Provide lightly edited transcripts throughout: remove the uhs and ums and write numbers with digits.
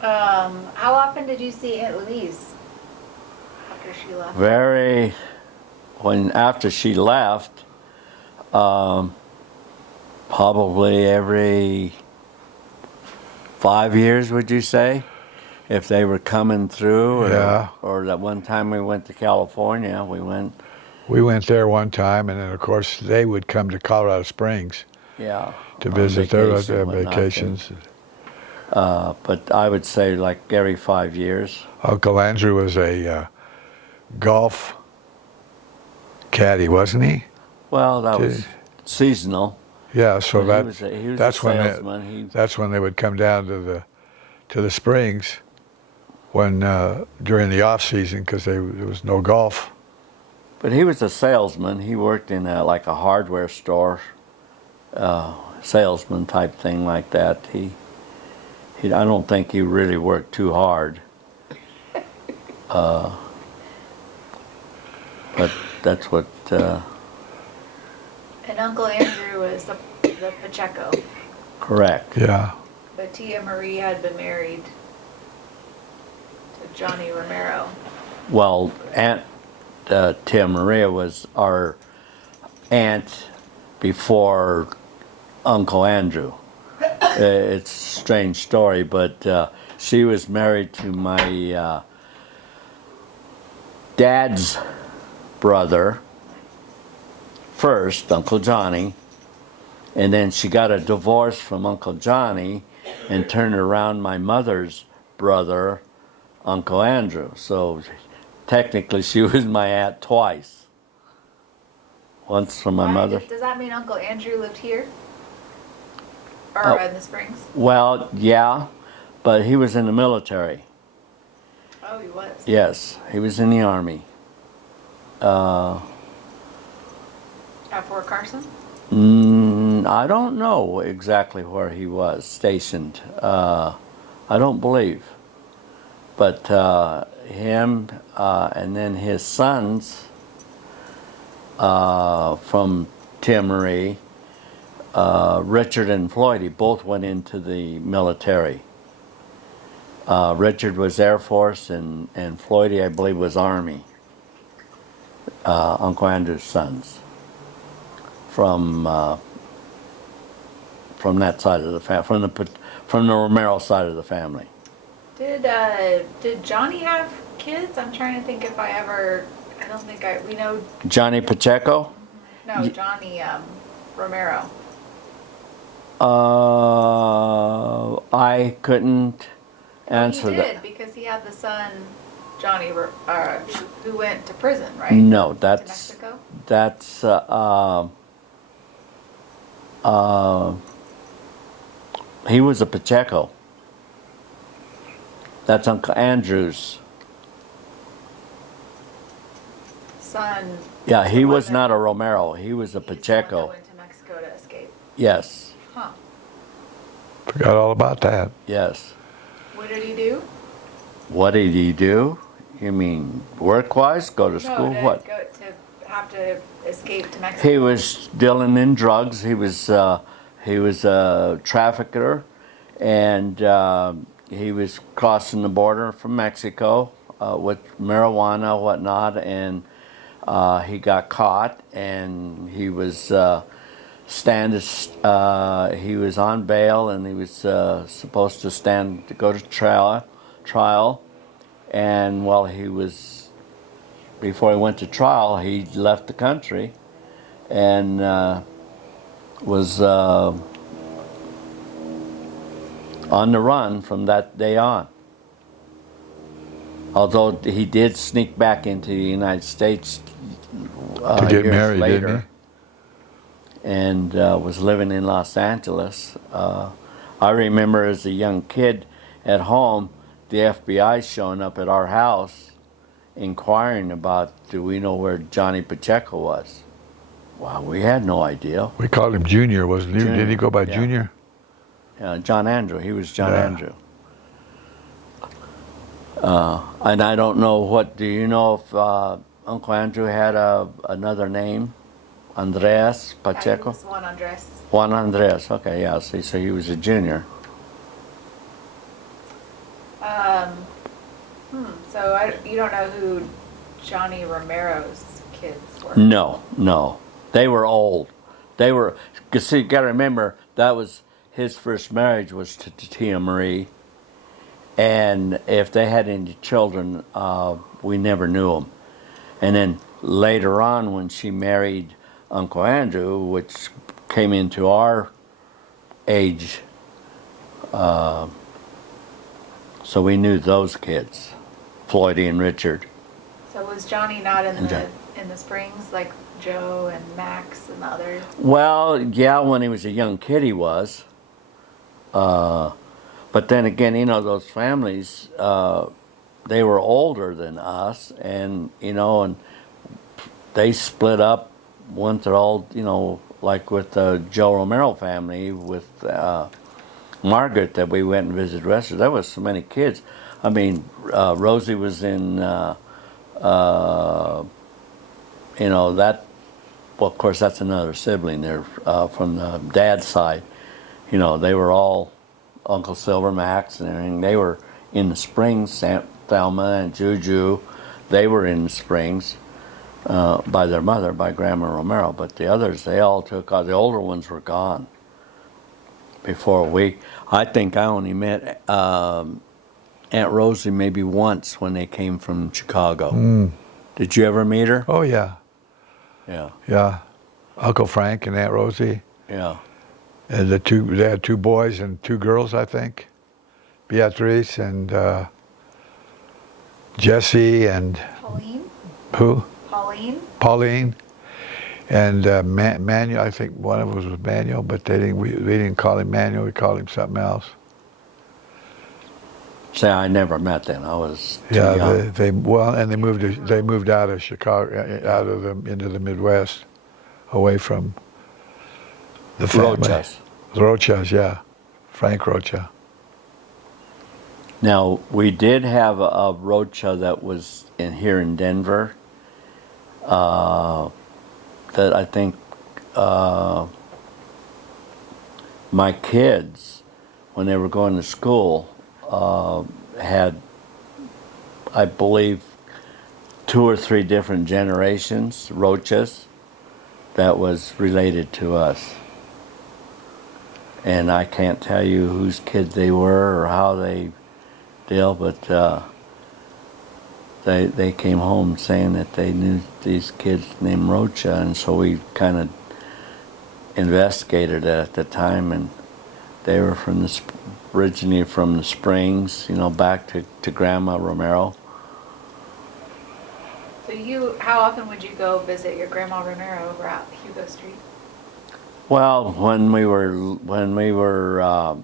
How often did you see Aunt Louise after she left? Very, when after she left, um, probably every 5 years, would you say? If they were coming through, Yeah. or that one time we went to California, we went, We went there one time, and then of course they would come to Colorado Springs yeah, to on visit their vacation, whatnot. vacations. But I would say like every 5 years. Uncle Andrew was a golf caddy, wasn't he? Well, that Did- was seasonal. Yeah, so But he was a that's when salesman. that's when they would come down to the springs when during the off season because there was no golf. But he was a salesman. He worked in like a hardware store, salesman type thing like that. I don't think he really worked too hard. But that's what. And Uncle Andrew was the Pacheco, Correct. Yeah, but Tia Marie had been married to Johnny Romero. Well, Aunt Tia Maria was our aunt before Uncle Andrew. It's a strange story, but she was married to my dad's brother first, Uncle Johnny, and then she got a divorce from Uncle Johnny and turned around my mother's brother, Uncle Andrew. So technically she was my aunt twice. Once from my mother. Does that mean Uncle Andrew lived here? Or in the Springs? Well, yeah, but he was in the military. Oh, he was. Yes, he was in the Army. At Fort Carson? I don't know exactly where he was stationed. I don't believe. But him and then his sons from Tim Marie, Richard and Floydie, both went into the military. Richard was Air Force and Floydie, I believe, was Army. Uncle Andrew's sons from that side of the family, from the Romero side of the family. Did Johnny have kids? I'm trying to think if I don't think we know. Johnny Pacheco? No, Johnny Romero. I couldn't answer He that. did because he had the son, Johnny, who went to prison, right? No, To that's Mexico? that's he was a Pacheco. That's Uncle Andrew's. Son. Yeah, he was wasn't- not a Romero. He was a he's the one that Pacheco. went to Mexico to escape. Yes, Huh. forgot all about that. yes. What did he do? What did he do? You mean work-wise? Go to school? No, What? to have to escape to Mexico. He was dealing in drugs. He was a trafficker, and he was crossing the border from Mexico with marijuana, whatnot, and he got caught, and he was he was on bail, and he was supposed to go to trial, and while he was before he went to trial, he left the country and was on the run from that day on. Although he did sneak back into the United States To get years married, later, didn't and was living in Los Angeles. I remember as a young kid at home, the FBI showing up at our house inquiring about, do we know where Johnny Pacheco was? Wow, we had no idea. We called him Junior, wasn't he? Junior, Did he go by yeah. Junior? John Andrew, he was John Yeah. Andrew. And I don't know do you know if Uncle Andrew had another name? Andreas Pacheco? He was Juan Andres. Juan Andres, okay, yeah, see, so he was a junior. Um, so you don't know who Johnny Romero's kids were? No, no. They were old. They were, because see, you got to remember, that was his first marriage was to Tia Marie. And if they had any children, we never knew them. And then later on, when she married Uncle Andrew, which came into our age, so we knew those kids, Floydie and Richard. So was Johnny not in Okay. the Springs like Joe and Max and the others? Well, yeah, when he was a young kid, he was. But then again, those families, they were older than us, and and they split up once they're all, like with the Joe Romero family with Margaret that we went and visited restaurants. There was so many kids. I mean, Rosie was in, that. Well, of course, that's another sibling there from the dad's side. They were all Uncle Silver, Max, and everything. They were in the Springs. Thelma and Juju, they were in the Springs by their mother, by Grandma Romero. But the others, they all took. The older ones were gone before we. I think I only met Aunt Rosie maybe once when they came from Chicago. Did you ever meet her? Oh yeah, Yeah, yeah. Uncle Frank and Aunt Rosie, yeah. and they had two boys and two girls, I think. Beatrice and Jesse and Pauline? who? Pauline? Pauline and Manuel. I think one of us was Manuel, but we didn't call him Manuel. We called him something else. Say, I never met them. I was too Yeah, young. they moved out of Chicago, into the Midwest, away from the family. Rochas. Rochas, yeah, Frank Rocha. Now, we did have a Rocha that was here in Denver that I think my kids, when they were going to school, had, I believe, 2 or 3 different generations, Rochas, that was related to us. And I can't tell you whose kids they were or how they deal, but they came home saying that they knew these kids named Rocha, and so we kind of investigated it at the time, and they were originally from the Springs, back to Grandma Romero. So how often would you go visit your Grandma Romero over at Hugo Street? Well, when we were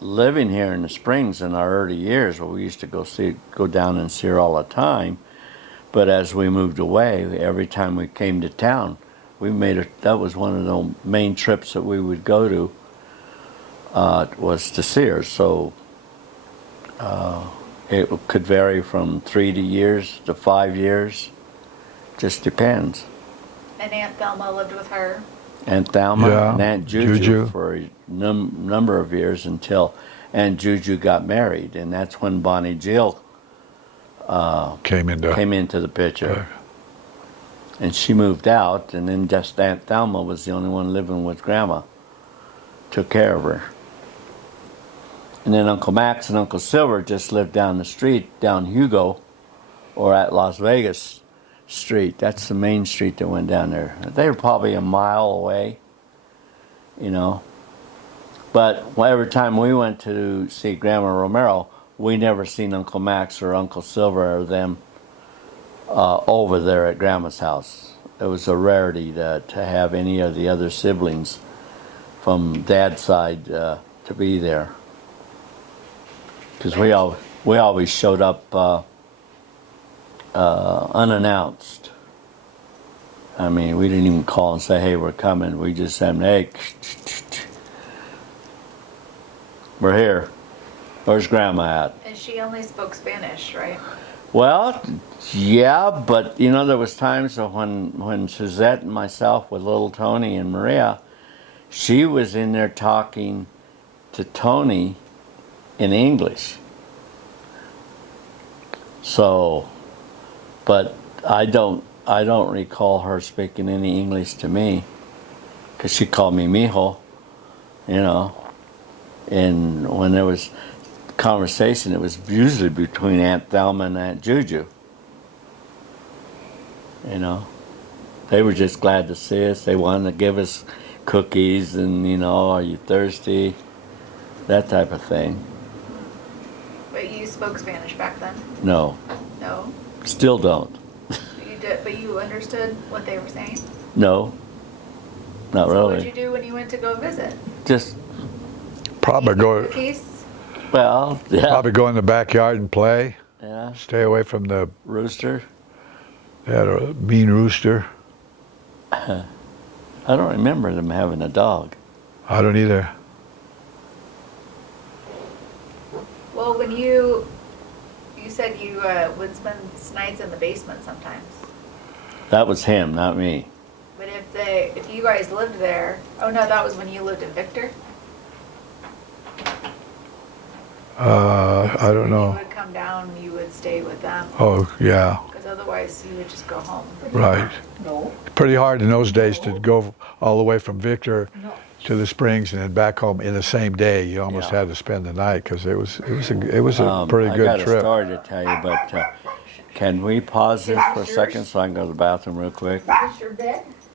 living here in the Springs in our early years, we used to go down and see her all the time. But as we moved away, every time we came to town, that was one of the main trips that we would go to, was to see her. So it could vary from 3 years to 5 years, just depends. And Aunt Thelma lived with her? Aunt Thelma Yeah, and Aunt Juju, Juju. for a number of years until Aunt Juju got married, and that's when Bonnie Jill Came into the picture. And she moved out, and then just Aunt Thelma was the only one living with Grandma. Took care of her. And then Uncle Max and Uncle Silver just lived down the street, down Hugo, or at Las Vegas Street. That's the main street that went down there. They were probably a mile away, But every time we went to see Grandma Romero, we never seen Uncle Max or Uncle Silver or them over there at Grandma's house. It was a rarity to have any of the other siblings from Dad's side to be there. Because we always showed up unannounced. I mean, we didn't even call and say, "Hey, we're coming." We just said, "Hey, we're here. Where's Grandma at?" And she only spoke Spanish, right? Well, yeah, but there was times when Suzette and myself with little Tony and Maria, she was in there talking to Tony in English. So, but I don't recall her speaking any English to me, because she called me mijo, you know. And when there was conversation, it was usually between Aunt Thelma and Aunt Juju. You know, they were just glad to see us. They wanted to give us cookies and, you know, are you thirsty? That type of thing. But you spoke Spanish back then? No, No? still don't. You did, but you understood what they were saying? No, not So what'd really. you do when you went to go visit? Just, Probably Eat go, cookies? well, yeah, probably go in the backyard and play. yeah, Stay away from the, rooster. they had a mean rooster. I don't remember them having a dog. I don't either. Well, when you said you would spend nights in the basement sometimes. That was him, not me. But if you guys lived there, oh no, that was when you lived in Victor? I don't You know. would come down, you would stay with them, Oh, yeah, because otherwise you would just go home. right. No, Pretty hard in those days to go all the way from Victor no. to the Springs and then back home in the same day. You almost Yeah. had to spend the night because it was a pretty I good got a trip. story to tell you, but can we pause this for a second so I can go to the bathroom real quick? Is this your bed?